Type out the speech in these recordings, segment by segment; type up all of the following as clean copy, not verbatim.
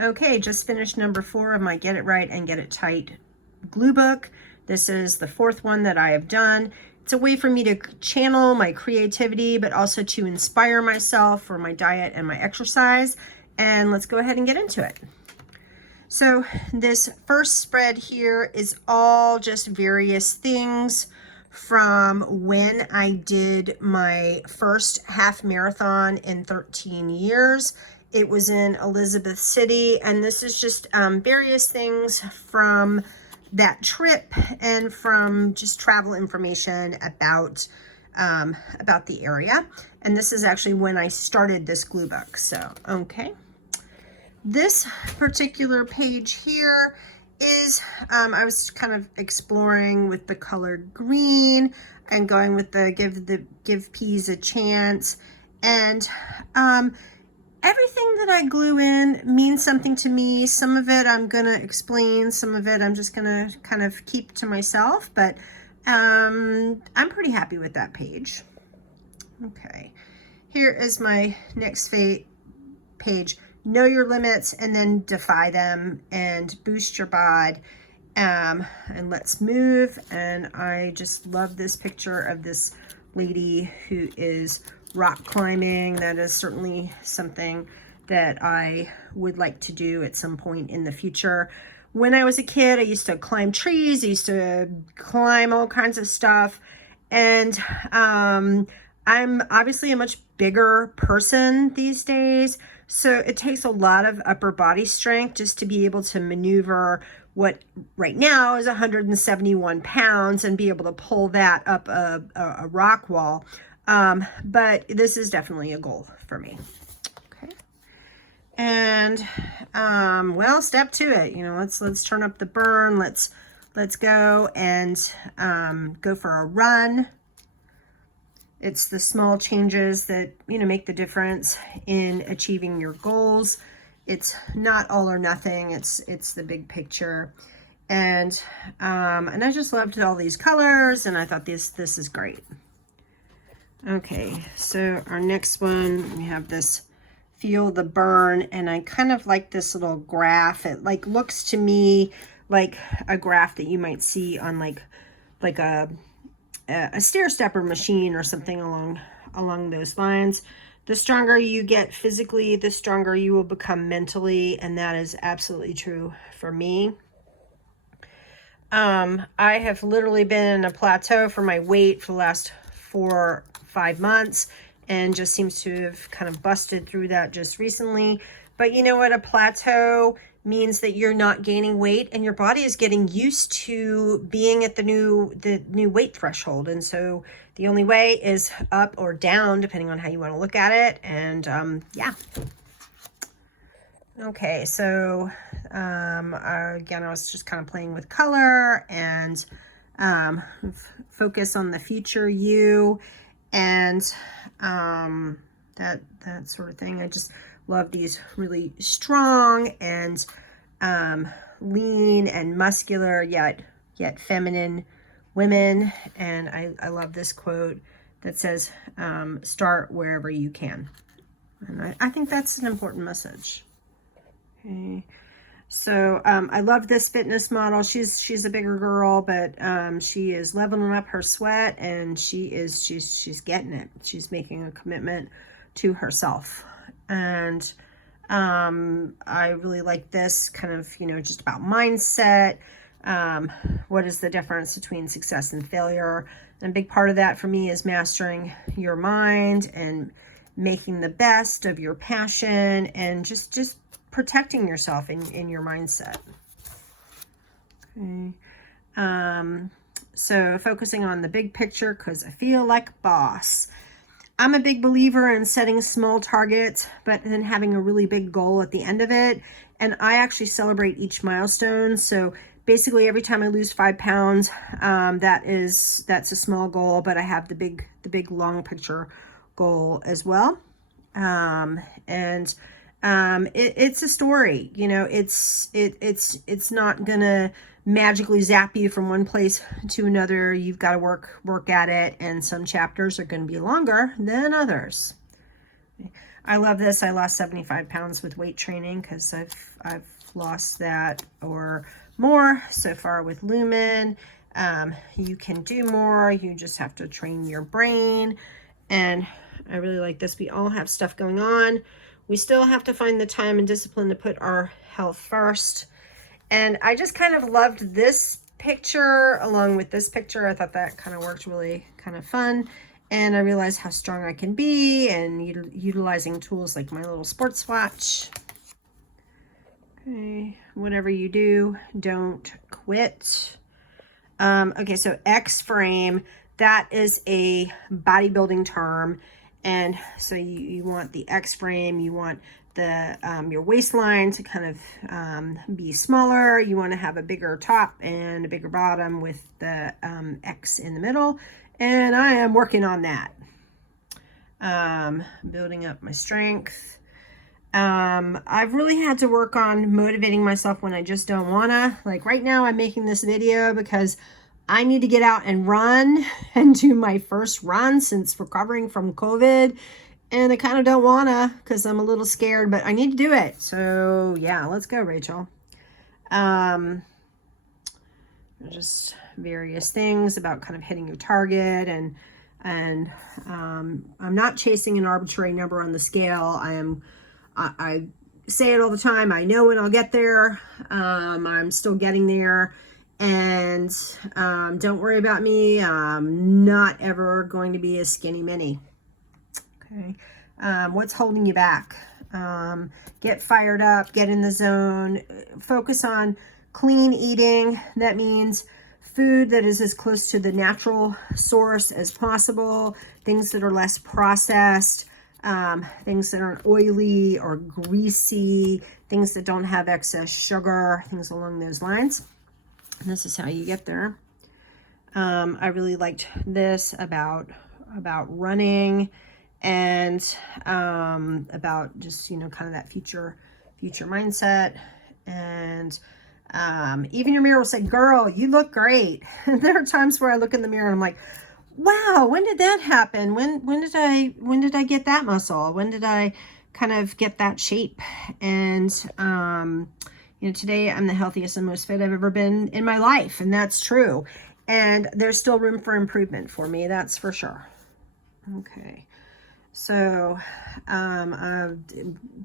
Okay, just finished number 4 of my Get It Right and Get It Tight glue book. This is the 4th one that I have done. It's a way for me to channel my creativity, but also to inspire myself for my diet and my exercise. And let's go ahead and get into it. So this first spread here is all just various things from when I did my first half marathon in 13 years. It was in Elizabeth City, and this is just various things from that trip and from just travel information about the area. And this is actually when I started this glue book. So, okay. This particular page here is, I was kind of exploring with the color green and going with the give peas a chance. And everything that I glue in means something to me. Some of it I'm gonna explain, some of it I'm just gonna kind of keep to myself, but I'm pretty happy with that page. Okay, here is my next page. Know your limits and then defy them and boost your bod. And let's move. And I just love this picture of this lady who is rock climbing. That is certainly something that I would like to do at some point in the future. When I was a kid, I used to climb trees. I used to climb all kinds of stuff. And I'm obviously a much bigger person these days. So it takes a lot of upper body strength just to be able to maneuver what right now is 171 pounds and be able to pull that up a rock wall. But this is definitely a goal for me. Okay. And, well, step to it, you know, let's turn up the burn. Let's go and, go for a run. It's the small changes that, you know, make the difference in achieving your goals. It's not all or nothing. It's the big picture. And I just loved all these colors, and I thought this is great. Okay, so our next one, we have this feel the burn, and I kind of like this little graph. It like looks to me like a graph that you might see on like a stair stepper machine or something along those lines. The stronger you get physically, the stronger you will become mentally, and that is absolutely true for me. I have literally been in a plateau for my weight for the last 4 or 5 months, and just seems to have kind of busted through that just recently. But you know what? A plateau means that you're not gaining weight and your body is getting used to being at the new weight threshold. And so the only way is up or down, depending on how you want to look at it. And yeah. Okay, so again, I was just kind of playing with color and focus on the future you and that sort of thing. I just love these really strong and lean and muscular yet feminine women. And I love this quote that says, start wherever you can. And I think that's an important message. Okay. So I love this fitness model. She's a bigger girl, but she is leveling up her sweat, and she's getting it. She's making a commitment to herself. And I really like this kind of, you know, just about mindset. What is the difference between success and failure? And a big part of that for me is mastering your mind and making the best of your passion and just protecting yourself in your mindset. Okay. So focusing on the big picture, because I feel like a boss. I'm a big believer in setting small targets, but then having a really big goal at the end of it. And I actually celebrate each milestone. So basically every time I lose 5 pounds, that's a small goal, but I have the big long picture goal as well. It's a story, you know, it's not gonna magically zap you from one place to another. You've got to work at it, and some chapters are going to be longer than others. I love this. I lost 75 pounds with weight training because I've lost that or more so far with Lumen. You can do more. You just have to train your brain. And I really like this. We all have stuff going on. We still have to find the time and discipline to put our health first. And I just kind of loved this picture along with this picture. I thought that kind of worked really kind of fun. And I realized how strong I can be, and utilizing tools like my little sports watch. Okay, whatever you do, don't quit. Okay, so X frame, that is a bodybuilding term. And so you want the X frame, you want the your waistline to kind of be smaller. You want to have a bigger top and a bigger bottom with the X in the middle. And I am working on that. Building up my strength. I've really had to work on motivating myself when I just don't wanna. Like right now I'm making this video because I need to get out and run and do my first run since recovering from COVID. And I kind of don't wanna because I'm a little scared, but I need to do it. So yeah, let's go, Rachel. Just various things about kind of hitting your target, and I'm not chasing an arbitrary number on the scale. I say it all the time. I know when I'll get there. I'm still getting there, and don't worry about me. I'm not ever going to be a skinny mini. Okay. What's holding you back? Get fired up, get in the zone, focus on clean eating. That means food that is as close to the natural source as possible, things that are less processed, things that aren't oily or greasy, things that don't have excess sugar, things along those lines. And this is how you get there. I really liked this about running, and about just, you know, kind of that future mindset. And even your mirror will say, girl, you look great. There are times where I look in the mirror and I'm like, wow, when did that happen? When did I get that muscle? When did I kind of get that shape? And you know, today I'm the healthiest and most fit I've ever been in my life, and that's true. And there's still room for improvement for me, that's for sure. Okay. So,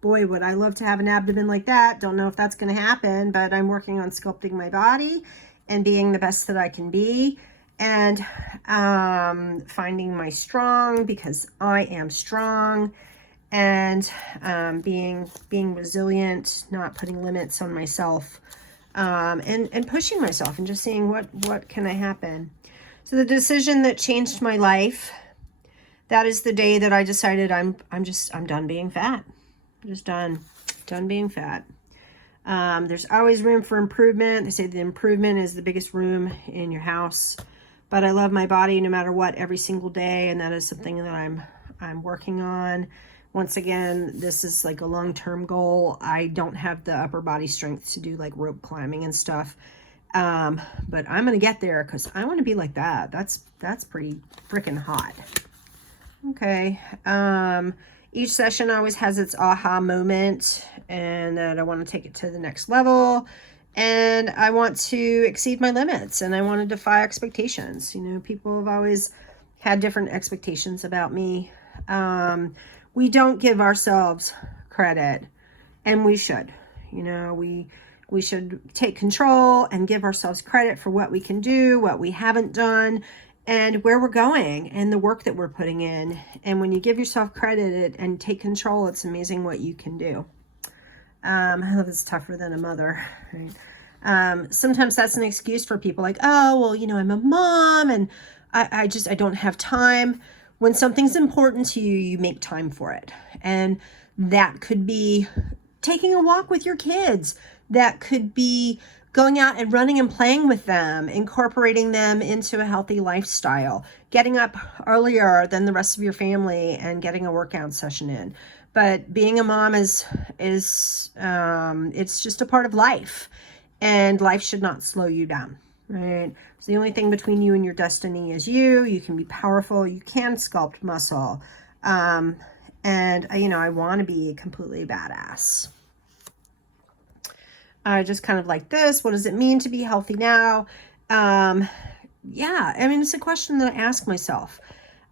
boy, would I love to have an abdomen like that. Don't know if that's going to happen, but I'm working on sculpting my body and being the best that I can be, and finding my strong, because I am strong, and being resilient, not putting limits on myself, and pushing myself and just seeing what can I happen. So the decision that changed my life, that is the day that I decided I'm done being fat. I'm just done being fat. There's always room for improvement. They say the improvement is the biggest room in your house, but I love my body no matter what every single day, and that is something that I'm working on. Once again, this is like a long-term goal. I don't have the upper body strength to do like rope climbing and stuff, but I'm gonna get there because I want to be like that. That's pretty freaking hot. Okay. Each session always has its aha moment, and that I want to take it to the next level, and I want to exceed my limits, and I want to defy expectations. You know, people have always had different expectations about me. We don't give ourselves credit, and we should. You know, we should take control and give ourselves credit for what we can do, what we haven't done, and where we're going, and the work that we're putting in. And when you give yourself credit and take control, it's amazing what you can do. It's tougher than a mother, right? Sometimes that's an excuse for people, like, oh, well, you know, I'm a mom and I don't have time. When something's important to you, you make time for it. And that could be taking a walk with your kids. That could be going out and running and playing with them, incorporating them into a healthy lifestyle, getting up earlier than the rest of your family and getting a workout session in. But being a mom is it's just a part of life, and life should not slow you down, right? So the only thing between you and your destiny is you. You can be powerful. You can sculpt muscle. And And, I want to be completely badass. Just kind of like this. What does it mean to be healthy now? Yeah, I mean, it's a question that I ask myself.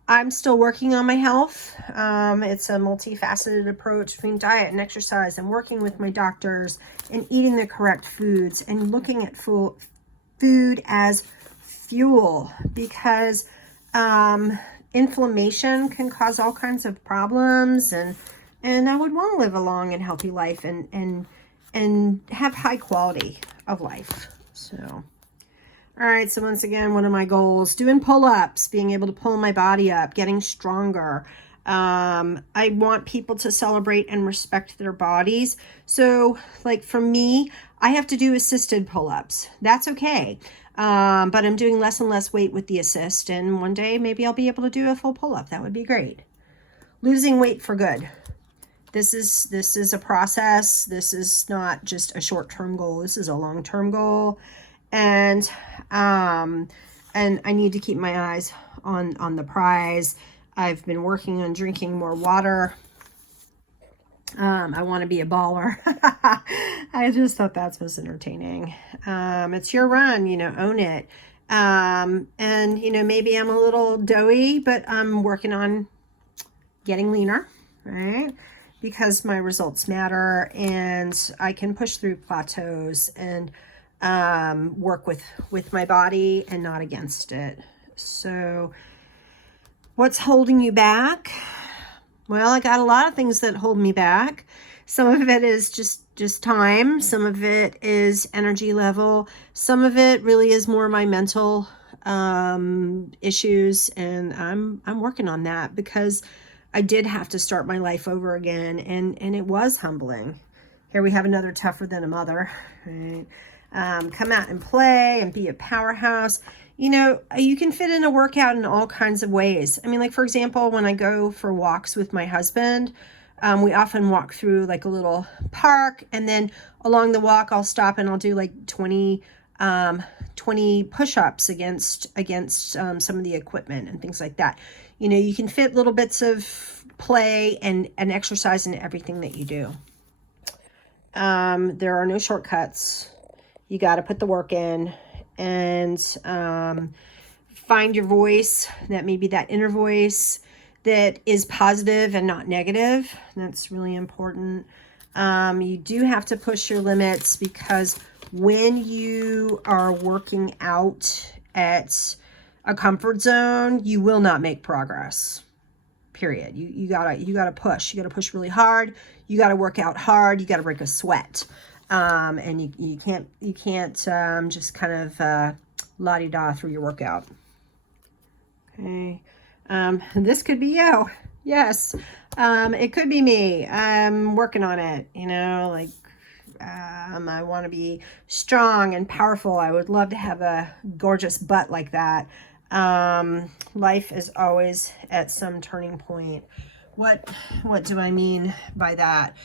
I'm still working on my health. It's a multifaceted approach between diet and exercise and working with my doctors and eating the correct foods and looking at food as fuel, because inflammation can cause all kinds of problems, and I would want to live a long and healthy life and have high quality of life. So all right, so once again, one of my goals, doing pull-ups, being able to pull my body up, getting stronger. I want people to celebrate and respect their bodies. So like for me, I have to do assisted pull-ups. That's okay. But I'm doing less and less weight with the assist. And one day maybe I'll be able to do a full pull-up. That would be great. Losing weight for good. This is a process. This is not just a short-term goal. This is a long-term goal. And I need to keep my eyes on the prize. I've been working on drinking more water. I want to be a baller. I just thought that was entertaining. It's your run, own it. And, maybe I'm a little doughy, but I'm working on getting leaner, right? Because my results matter, and I can push through plateaus and work with my body and not against it. So what's holding you back? Well, I got a lot of things that hold me back. Some of it is just time. Some of it is energy level. Some of it really is more my mental issues, and I'm working on that, because I did have to start my life over again, and it was humbling. Here we have another tougher than a mother, right? Come out and play and be a powerhouse. You can fit in a workout in all kinds of ways. I mean, like, for example, when I go for walks with my husband, we often walk through like a little park, and then along the walk, I'll stop and I'll do like 20 push-ups against some of the equipment and things like that. You can fit little bits of play and exercise into everything that you do. There are no shortcuts. You got to put the work in, and find your voice, that maybe that inner voice that is positive and not negative. That's really important. You do have to push your limits, because when you are working out at a comfort zone, you will not make progress. Period. You gotta push. You gotta push really hard. You gotta work out hard. You gotta break a sweat. And you can't just kind of la-di-da through your workout. Okay. This could be you. Yes. It could be me. I'm working on it. I want to be strong and powerful. I would love to have a gorgeous butt like that. Life is always at some turning point. What do I mean by that?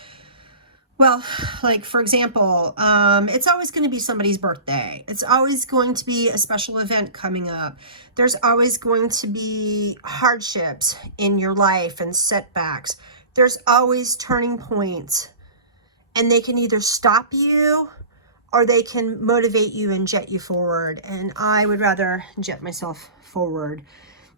Well, like, for example, it's always going to be somebody's birthday. It's always going to be a special event coming up. There's always going to be hardships in your life and setbacks. There's always turning points, and they can either stop you or they can motivate you and jet you forward. And I would rather jet myself forward,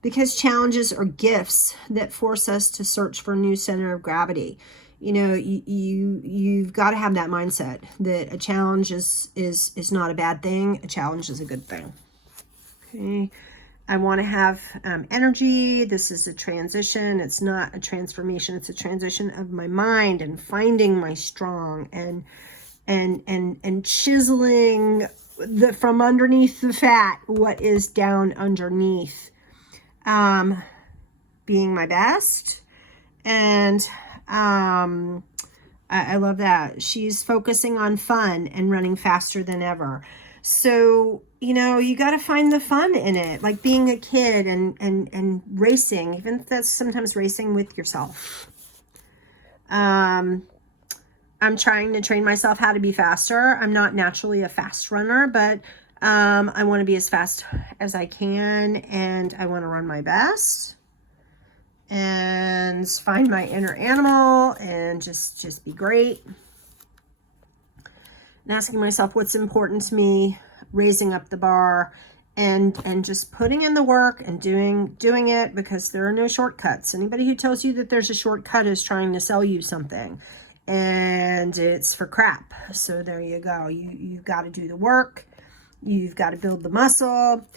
because challenges are gifts that force us to search for a new center of gravity. You've got to have that mindset that a challenge is not a bad thing. A challenge is a good thing. Okay. I want to have energy. This is a transition. It's not a transformation. It's a transition of my mind and finding my strong and chiseling from underneath the fat what is down underneath. Being my best. And I love that. She's focusing on fun and running faster than ever. So, you got to find the fun in it, like being a kid and racing, even if that's sometimes racing with yourself. I'm trying to train myself how to be faster. I'm not naturally a fast runner, but I want to be as fast as I can, and I want to run my best. and find my inner animal and just be great. And asking myself what's important to me, raising up the bar, and just putting in the work and doing it, because there are no shortcuts. Anybody who tells you that there's a shortcut is trying to sell you something, and it's for crap. So there you go. You've got to do the work. You've got to build the muscle.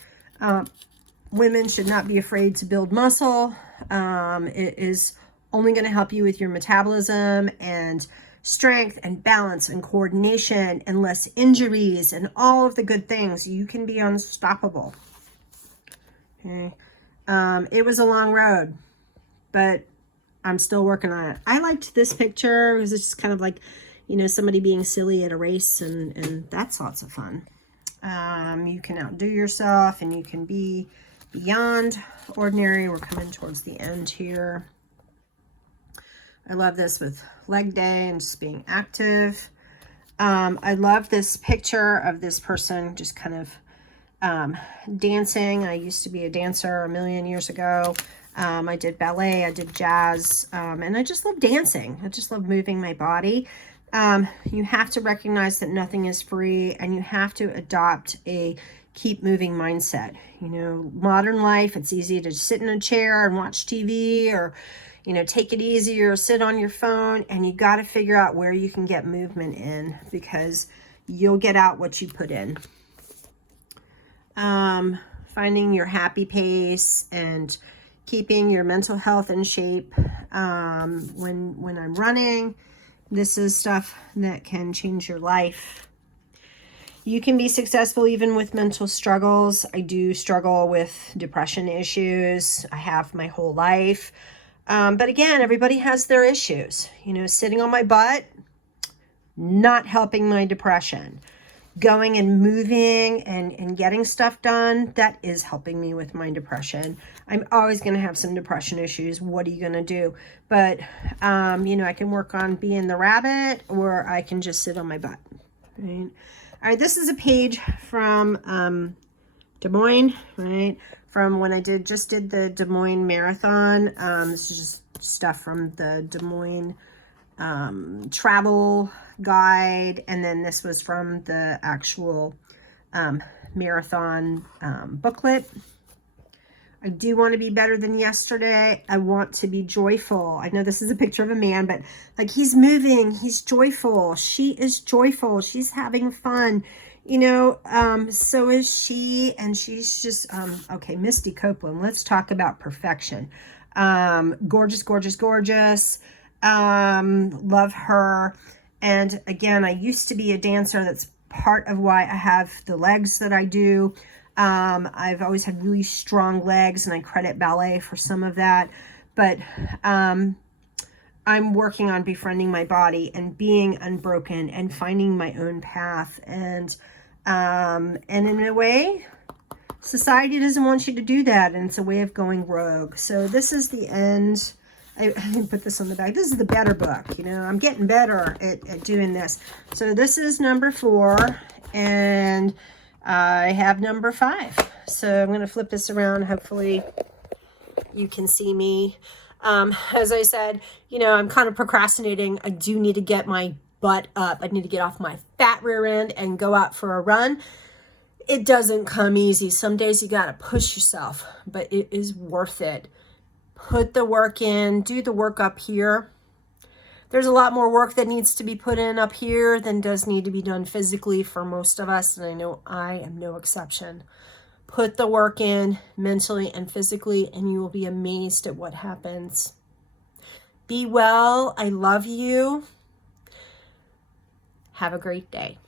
Women should not be afraid to build muscle. It is only going to help you with your metabolism and strength and balance and coordination and less injuries and all of the good things. You can be unstoppable. Okay. It was a long road, but I'm still working on it. I liked this picture because it's just kind of like, you know, somebody being silly at a race, and that's lots of fun. You can outdo yourself and you can be beyond ordinary. We're coming towards the end here. I love this with leg day and just being active. I love this picture of this person just kind of dancing. I used to be a dancer a million years ago. I did ballet, I did jazz, and I just love dancing. I just love moving my body. You have to recognize that nothing is free, and you have to adopt a keep moving mindset. You know, modern life, it's easy to sit in a chair and watch TV, or, you know, take it easy, or sit on your phone, and you got to figure out where you can get movement in, because you'll get out what you put in. Finding your happy pace and keeping your mental health in shape. When I'm running, this is stuff that can change your life. You can be successful even with mental struggles. I do struggle with depression issues. I have my whole life. But again, everybody has their issues. You know, sitting on my butt, not helping my depression. Going and moving and getting stuff done, that is helping me with my depression. I'm always going to have some depression issues. What are you going to do? But, you know, I can work on being the rabbit, or I can just sit on my butt. Right? All right, this is a page from Des Moines, right? From when I just did the Des Moines Marathon. This is just stuff from the Des Moines travel guide, and then this was from the actual marathon booklet. I do want to be better than yesterday. I want to be joyful. I know this is a picture of a man, but like, he's moving, he's joyful, she is joyful, she's having fun, you know, so is she, and she's just okay. Misty Copeland, let's talk about perfection. Gorgeous, gorgeous, gorgeous. Love her. And again, I used to be a dancer. That's part of why I have the legs that I do. I've always had really strong legs, and I credit ballet for some of that. But I'm working on befriending my body and being unbroken and finding my own path. And in a way, society doesn't want you to do that, and it's a way of going rogue. So this is the end. I didn't put this on the back. This is the better book. You know, I'm getting better at doing this. So this is number 4, and I have number 5. So I'm going to flip this around. Hopefully you can see me. As I said, you know, I'm kind of procrastinating. I do need to get my butt up. I need to get off my fat rear end and go out for a run. It doesn't come easy. Some days you got to push yourself, but it is worth it. Put the work in, do the work up here. There's a lot more work that needs to be put in up here than does need to be done physically for most of us, and I know I am no exception. Put the work in mentally and physically, and you will be amazed at what happens. Be well. I love you. Have a great day.